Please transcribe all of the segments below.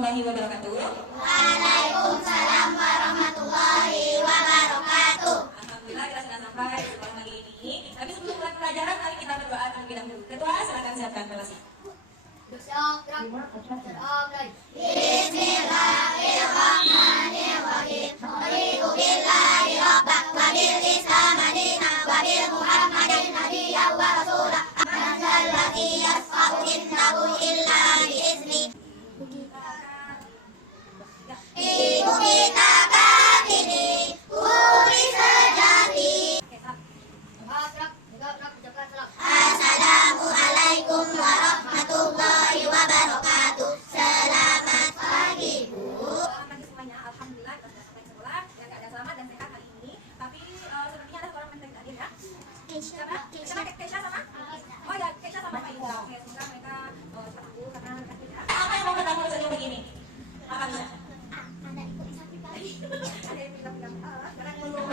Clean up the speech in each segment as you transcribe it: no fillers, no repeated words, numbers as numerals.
warahmatullahi wabarakatuh. Waalaikumsalam warahmatullahi wabarakatuh. Alhamdulillah kita sudah sampai di sekolah pagi ini. Tapi sebelum mulai pelajaran, mari kita berdoa terlebih dahulu. Ketua, silakan siapkan kelas. Bismillahirrahmanirrahim. Raditu billahi rabbak wa bil islam madinah wa bil muhammadin nabiyyan wa rasulah. Man dzalladzi yasfa'u indahu illa bi'izni. Ibu kita Kartini, putri sejati. Assalamualaikum warahmatullahi wabarakatuh. Selamat pagi, Bu. Selamat pagi semuanya. Alhamdulillah kita sudah sampai sekolah dan keadaan selamat dan sehat hari ini. Tapi sepertinya ada seorang yang hadir ya. Siapa? Keisha sama? Oh ya, Keisha sama Pak Ibu. Oke, semoga mereka cepat sembuh karena mereka tidak. Apa yang mau kita mulai saja begini? Apa bisa? Ada ikut sapi pagi. Ada yang bilang sekarang belum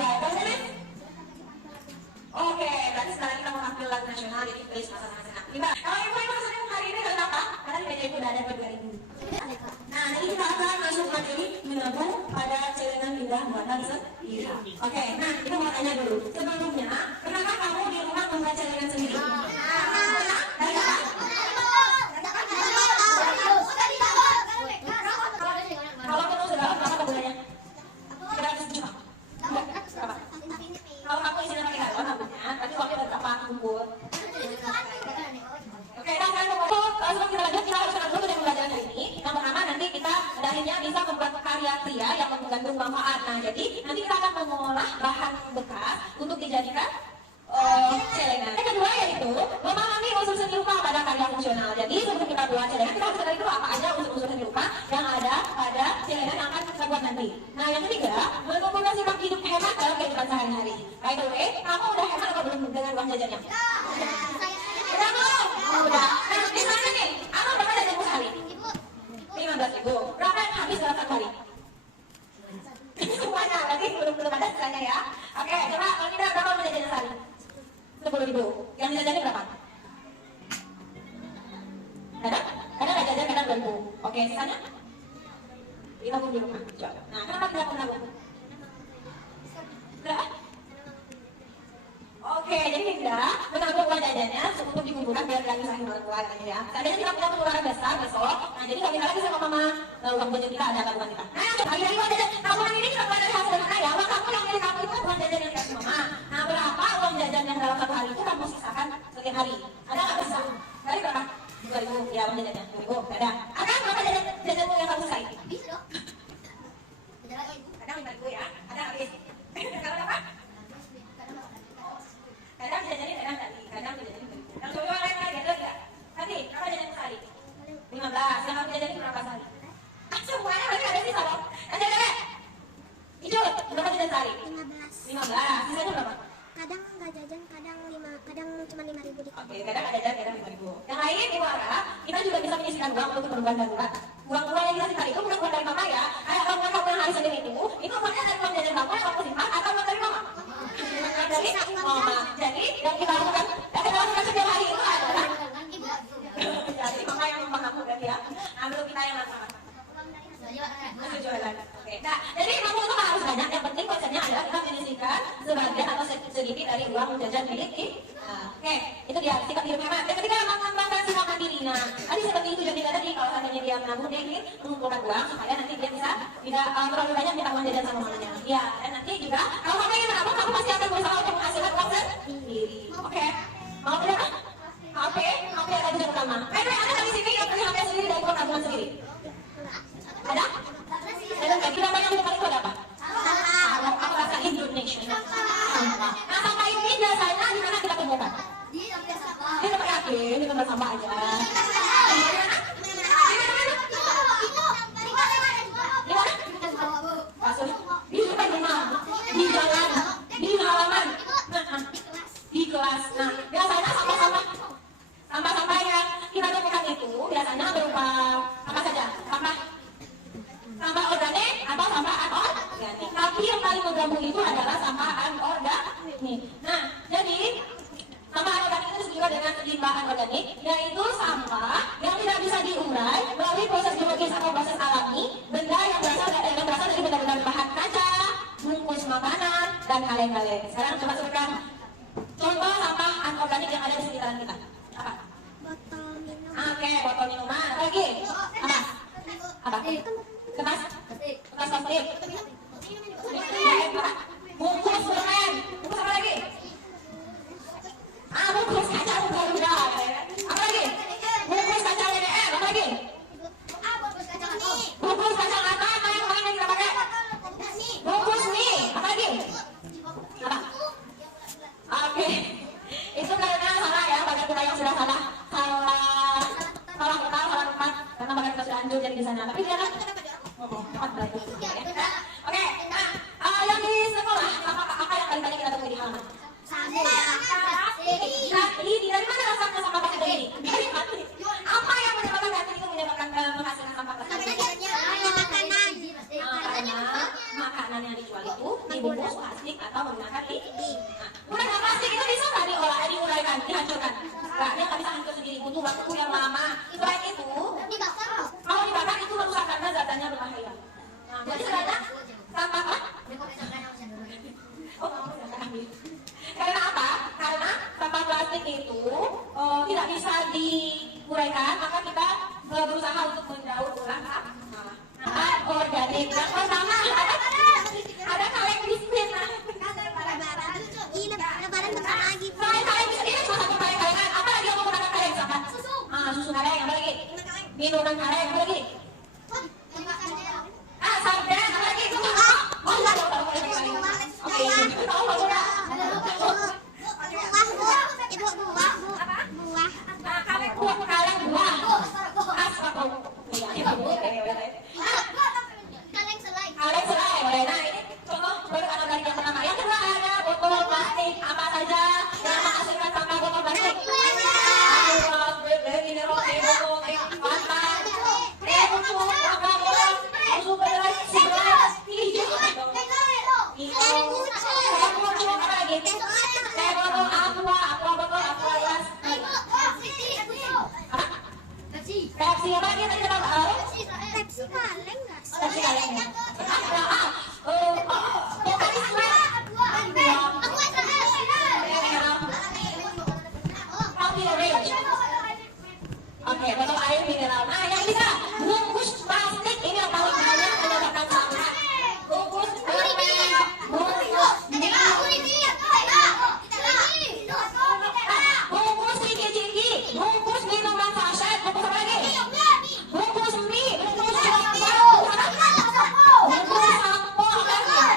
Oke, berarti sekarang kita mau tampil lagu nasional, jadi please masa senang. Kalau ibu-ibu senang hari ini kenapa? Karena di meja ibu udah ada berdua ibu. Nah, nanti kita akan masuk materi menabung pada celengan indah buatan sendiri. Oke, nah kita mau tanya dulu. Sebelumnya, pernahkah kamu di rumah membuat celengan sendiri? Dari apa? Kalau kamu sudah berapa bulannya? 300 juta. Berapa? Kalau kamu isinya pakai galon namanya, tapi uangnya berapa kumpul? Oke, nah sekarang sebelum kita lanjut, kita harus kenal dulu dengan pelajaran hari ini. Yang pertama, nanti kita akhirnya bisa membuat karya pria yang mengandung manfaat. Nah, jadi nanti kita akan mengolah bahan bekas untuk dijadikan celengan. Yang kedua yaitu memahami unsur seni rupa pada karya fungsional. Jadi sebelum kita buat celengan, kita harus kenal dulu apa aja unsur-unsur seni rupa yang ada pada celengan yang akan kita buat nanti. Nah, yang ketiga, mengumpulkan sikap hidup hemat dalam kehidupan sehari-hari. By the way, kamu udah hemat atau belum dengan uang jajannya? Udah belum? Oh, udah. Nah, misalnya nih, kamu berapa jajanmu sehari? 15.000. Berapa yang habis dalam satu hari? Semuanya, berarti belum ada sisanya ya. Oke, coba kalau tidak berapa kamu jajannya sehari? 10.000. Yang dijajanin berapa? Kadang nggak jajan, kadang 2.000. Oke, sisanya? Ditabung di rumah. Coba. Nah, kenapa tidak menabung? Oke, jadi tidak menabung uang jajannya untuk dikumpulkan biar lagi sayang orang tua ya. Seandainya kita punya pengeluaran besar besok, nah jadi kalau kita lagi sama mama, uang jajan kita ada tabungan kita. Nah, hari-hari uang jajan tabungan ini kita buat dari hasil dari mana ya? Uang kamu yang milik kamu itu uang jajan yang dikasih mama. Nah, berapa uang jajan yang dalam satu hari itu kamu sisakan setiap hari? Ada nggak bisa? Dari berapa? 2.000 ya uang jajannya. 2.000 ada. Ada berapa jajanmu yang kamu sisai? Bisa dong. Kadang 5.000 ya. Ada habis. Kalau apa? Kadang jajanin, kadang tadi, kadang jajanin tadi. Kalau coba lain lagi ada enggak? Tadi, berapa jajanin sehari? 15. Yang kamu jajanin berapa sehari? Semuanya berarti ada sisa dong. Yang jajanin? Hijau, berapa jajan sehari? 15. Sisanya berapa? Kadang nggak jajan, kadang cuma 5.000 di Oke, kadang ada jajan, kadang 5.000. Yang lain di luar, kita juga bisa menyisihkan uang untuk keperluan darurat. Uang-uang yang kita sisihkan itu bukan uang dari mama ya. Kayak uang kamu yang hari Senin itu uangnya dari uang jajan kamu yang kamu simpan atau uang dari mama? Dari mama. Jadi yang kita lakukan setiap hari itu adalah jadi mama yang membangun ya. Ambil kita yang lakukan. Jualan. Oke. Nah, jadi kamu itu harus banyak. Yang penting konsepnya adalah kita menyisihkan sebagian atau sedikit dari uang jajan milik kita. Oke, itu dia sikap hidup hemat. Yang ketiga, mengembangkan sikap mandiri. Nah, tadi seperti itu jadi tadi kalau seandainya dia menabung, dia ingin mengumpulkan uang supaya nanti dia bisa tidak terlalu banyak minta uang jajan sama mamanya. Ya, dan nanti juga kalau kamu ingin menabung, kamu pasti akan berusaha untuk menghasilkan uang sendiri. Oke, mau tidak? Oke, ada tujuan utama. Ada di sini yang punya HP sendiri dan uang tabungan sendiri. Ada? Dan kita banyak untuk itu ada apa? Sampah. Apa bahasa Indonesia? Sampah. Nah, sampah ini biasanya di mana kita temukan? Di tempat yakin, di tempat sampah aja. Di mana? Di depan rumah, di jalan. Kaleng-kaleng. Sekarang coba sebutkan contoh sampah anorganik yang ada di sekitaran kita. Apa? Botol minum. Oke, botol minuman. Apa lagi? Apa? Apa? Kertas? Kertas plastik. Bungkus permen. Bungkus apa lagi? Bungkus kacang udah. Apa lagi? Bungkus kacang DDR. Apa lagi? Bungkus kacang apa? Apa yang kemarin kita pakai? Bungkus mie. Apa lagi? Apa? Oke. Itu karena salah ya, bagian kita yang sudah salah. Salah total, salah tempat. Karena bagian kita sudah hancur jadi di sana. Tapi dia kan cepat berarti. Oke. Nah, yang di sekolah apa yang paling banyak kita temui di halaman? Dari mana asalnya sampah plastik ini? Dari hati. Apa yang menyebabkan hati itu menyebabkan menghasilkan sampah plastik? Karena makanan yang dijual itu dibungkus plastik atau menggunakan menggunakan plastik itu bisa nggak diuraikan, dihancurkan? Nggak, dia nggak bisa hancur sendiri, butuh waktu yang lama. Selain itu, kalau dibakar itu merusak karena zatnya berbahaya. Nah, jadi sebenarnya sampah apa? Karena apa? Karena sampah plastik itu tidak bisa diuraikan, maka kita berusaha untuk mendaur ulang organik. Yang pertama ada kaleng biskuit. Lebaran bentar lagi. Selain kaleng biskuit ini cuma satu kaleng-kalengan. Apa lagi yang menggunakan kaleng? Susu kaleng. Apa lagi? Minuman kaleng. Apa lagi? Sarden. Apa lagi? Oke, itu tahu nggak udah? Kaleng buah. Kaleng selai, boleh. Nah, ini contoh produk anorganik yang pertama. Yang kedua ada botol plastik. Apa saja yang menghasilkan sampah botol plastik? Ini roti, botol, pasta, susu beras, hijau, apa lagi? Botol aqua botol, aqua gelas. Pepsi apa dia tadi kita tahu? Pepsi kaleng nggak sih? Pepsi kaleng ya. Oke, botol air mineral. Nah, yang bisa bungkus plastik ini yang paling banyak menyebabkan sampah. Bungkus permen, bungkus ciki-ciki, bungkus minuman saset, bungkus apa lagi? Bungkus mie, bungkus bungkus sampo, sabun,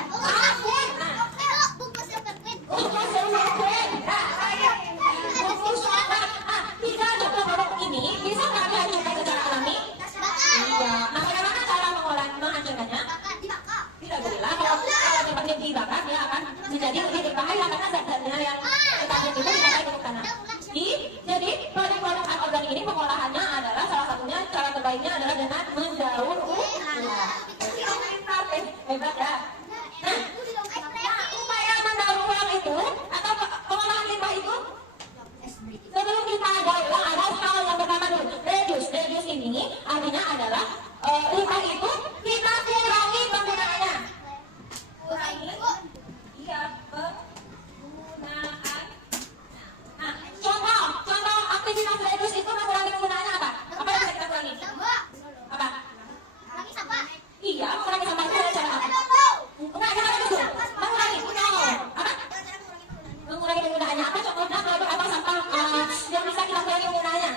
bungkus liquid, bungkus obat. Tiga produk ini bisa nggak dihancurkan secara alami? Iya. Nah, bagaimana cara menghancurkannya? Tidak boleh. Kalau seperti dibakar, dia akan menjadi lebih berbahaya karena zat-zatnya yang terkandung itu bisa naik ke tanah. Jadi produk-produk anorganik ini pengolahannya adalah salah satunya cara terbaiknya adalah dengan mendaur ulang. Hebat ya. Nah, upaya mendaur ulang itu atau pengolahan limbah itu sebelum kita daur ulang ada hal yang pertama dulu. Reduce ini artinya adalah limbah itu kita kurangi penggunaannya. Iya, penggunaan. Nah, contoh aktivitas reduce itu mengurangi penggunaannya apa? Apa yang bisa kita kurangi? Apa? Iya, mengurangi sampah itu ada cara apa? Enggak, kita reduce. Mengurangi. Apa? Mengurangi penggunaannya. Apa contohnya produk apa sampah yang bisa kita kurangi penggunaannya?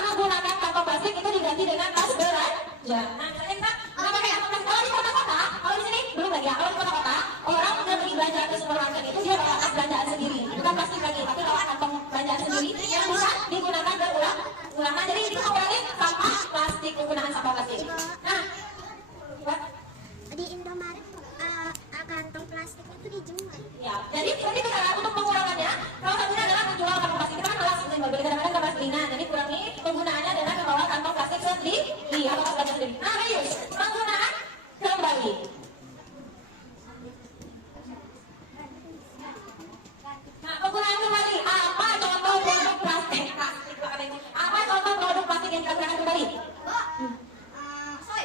Menggunakan kantong plastik itu diganti dengan tas belanja. Nah, misalnya kita nggak pakai kantong plastik. Kalau di kota-kota, kalau di sini belum lagi ya. Kalau di kota-kota, orang udah pergi belanja ke supermarket itu dia bawa tas belanjaan sendiri, bukan plastik lagi, tapi bawa kantong belanjaan sendiri yang bisa digunakan berulang. Nah, jadi itu mengurangi sampah plastik, penggunaan sampah plastik. Nah, Di Indomaret kantong plastik itu dijual. ya, jadi seperti itu cara untuk pengurangannya. Salah satunya adalah menjual kantong plastik. Kita kan malas beli kadang-kadang nggak plastik. Jadi kurangi penggunaannya dengan membawa kantong plastik sendiri atau tas belanja sendiri. Nah, reuse, penggunaan kembali. Nah, penggunaan kembali. Apa contoh produk plastik? Apa contoh produk plastik yang kita gunakan kembali? Soy.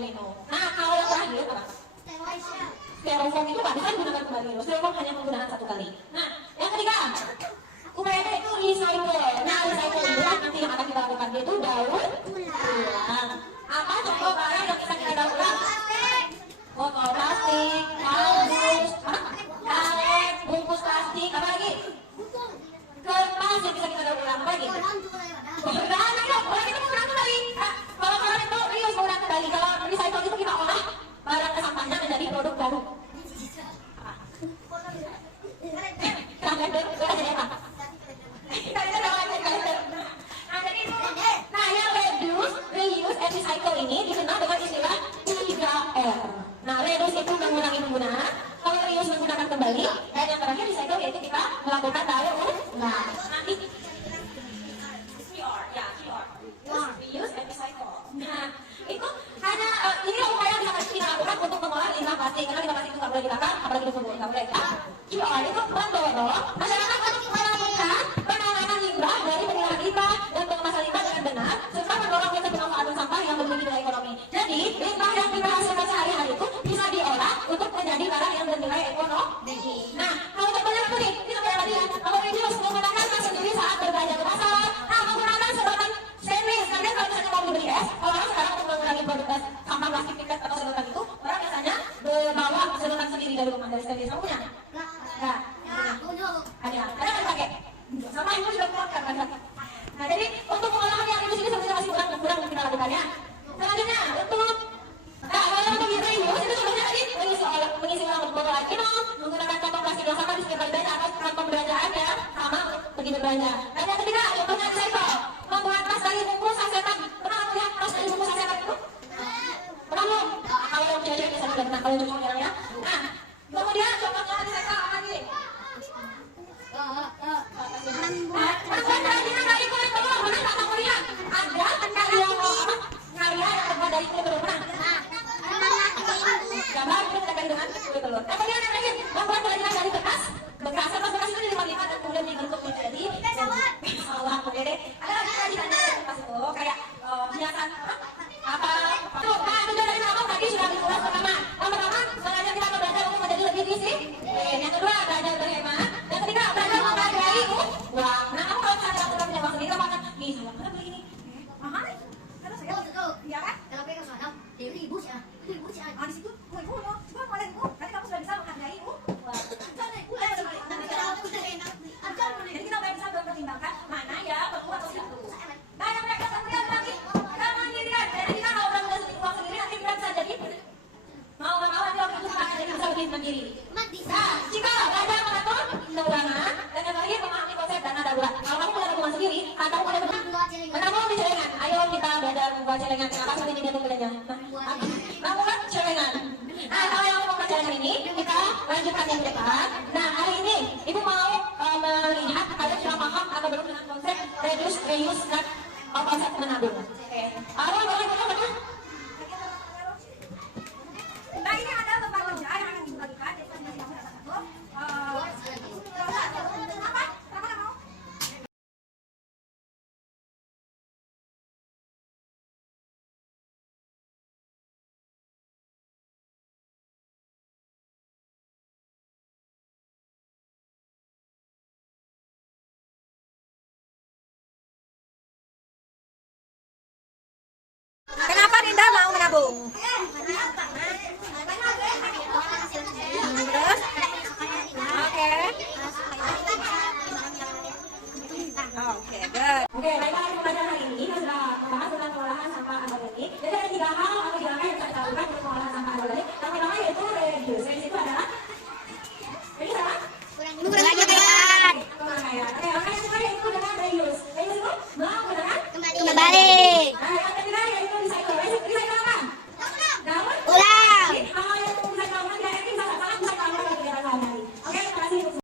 minum. Nah, kalau yang terakhir apa? Styrofoam itu nggak bisa digunakan kembali loh. Styrofoam hanya menggunakan 1 kali. Nah, yang ketiga, UPD itu recycle. Nah, recycle itu nanti yang akan kita lakukan itu daur ulang. Apa contoh barang yang bisa kita daur ulang? Botol plastik, kardus, karet, bungkus plastik, apa lagi? Kertas yang bisa kita daur ulang, apa lagi? Koran itu, koran itu menggunakan kembali. Kalau koran itu reuse menggunakan kembali. Kalau recycle itu kita olah barang sampahnya menjadi produk baru. Nah, yang reduce, reuse, and recycle ini dikenal dengan istilah 3R. Nah, reduce itu mengurangi penggunaan, kalau reuse menggunakan kembali, dan yang terakhir recycle yaitu kita melakukan daur ulang. Nanti QR, ya QR, reuse and recycle. Nah, itu hanya ini upaya yang bisa kita lakukan untuk mengolah limbah plastik, karena limbah plastik itu nggak boleh dibakar, apalagi disebut nggak boleh. QR itu mendorong masyarakat untuk melakukan penanganan limbah dari pemilahan limbah dan pengemasan limbah dengan benar, serta mendorong proses pemanfaatan sampah yang memiliki nilai ekonomi. Jadi limbah yang kita hasilkan sehari-hari itu bisa diolah untuk menjadi barang yang bernilai ekonomi. Nah, kalau contohnya apa nih? Ini contohnya tadi ya. Kalau reduce menggunakan tas sendiri saat berbelanja ke pasar. Nah, menggunakan sedotan stainless. Nanti kalau misalnya mau beli es, kalau orang sekarang untuk mengurangi produk sampah plastik piket atau sedotan itu, orang biasanya bawa sedotan sendiri dari rumah dari stainless. Kamu punya? Nah, ada nggak dipakai? Sama ibu juga keluarkan kan? Nah, jadi untuk pengolahan yang reduce ini sebenarnya masih kurang kita lakukan ya. Selanjutnya untuk kalau untuk reuse itu sebenarnya tadi mengisi ulang botol air minum, menggunakan kantong plastik yang sama di setiap kali belanja atau kantong belanjaan yang sama pergi berbelanja. Dan yang ketiga, contohnya recycle, membuat tas dari bungkus sasetan. Pernah melihat tas dari bungkus sasetan itu? Pernah belum? Kalau yang cewek misalnya udah pernah, kalau yang cowok jarang ya. Nah, kemudian contohnya recycle apa lagi? Membuat kerajinan dari kulit telur. Pernah nggak kamu lihat? Ada karya yang terbuat dari kulit telur. Pernah? Gambar itu terkait dengan kulit telur. Kemudian yang terakhir, membuat kerajinan dari bekas. Kertas itu dilipat-lipat dan kemudian dibentuk menjadi pesawat. Oke deh. Ada lagi kerajinan dari kertas itu kayak hiasan apa? Tuh, nah tujuan dari kamu tadi sudah dikulas pertama. Yang pertama, belajar kita belajar untuk menjadi lebih disiplin. Yang kedua, belajar berhemat. Yang ketiga, belajar menghargai uang. Nah, kamu kalau misalnya sudah punya uang sendiri, kamu akan nih, saya pernah beli ini. Mahal nih. Terus saya iya kan? Kalau pegang soal, ribu sih. Ah, di situ, coba mulai itu. Nanti kamu sudah bisa menghargai uang. Jadi kita udah bisa mempertimbangkan mana ya perlu atau tidak perlu. Nah, yang mereka kemudian lagi, kemandirian. Jadi kita kalau udah punya uang sendiri, nanti kita bisa jadi mau nggak mau nanti waktu itu kita jadi bisa lebih mandiri. Nah, jika belajar mengatur keuangan dan yang terakhir memahami konsep dana darurat. Kalau kamu punya tabungan sendiri, atau punya menabung di celengan. Ayo kita belajar membuat celengan. Kenapa seperti ini dia tulisannya? Nah, bukan celengan. Nah, kalau yang mau celengan ini, kita lanjutkan yang depan. Nah, hari ini ibu mau melihat kalian sudah paham atau belum dengan konsep reduce, reuse, dan konsep menabung. Oke. Boleh. Nah, ini ada tempat kerja yang akan dibagikan. Jadi masing-masing kamu dapat satu. Apa? Kenapa nggak mau? Kenapa Dinda mau menabung? Terus? Oke. Oke, good. Oke, baiklah pembelajaran hari ini kita sudah membahas tentang pengolahan sampah organik. Jadi ada 3 hal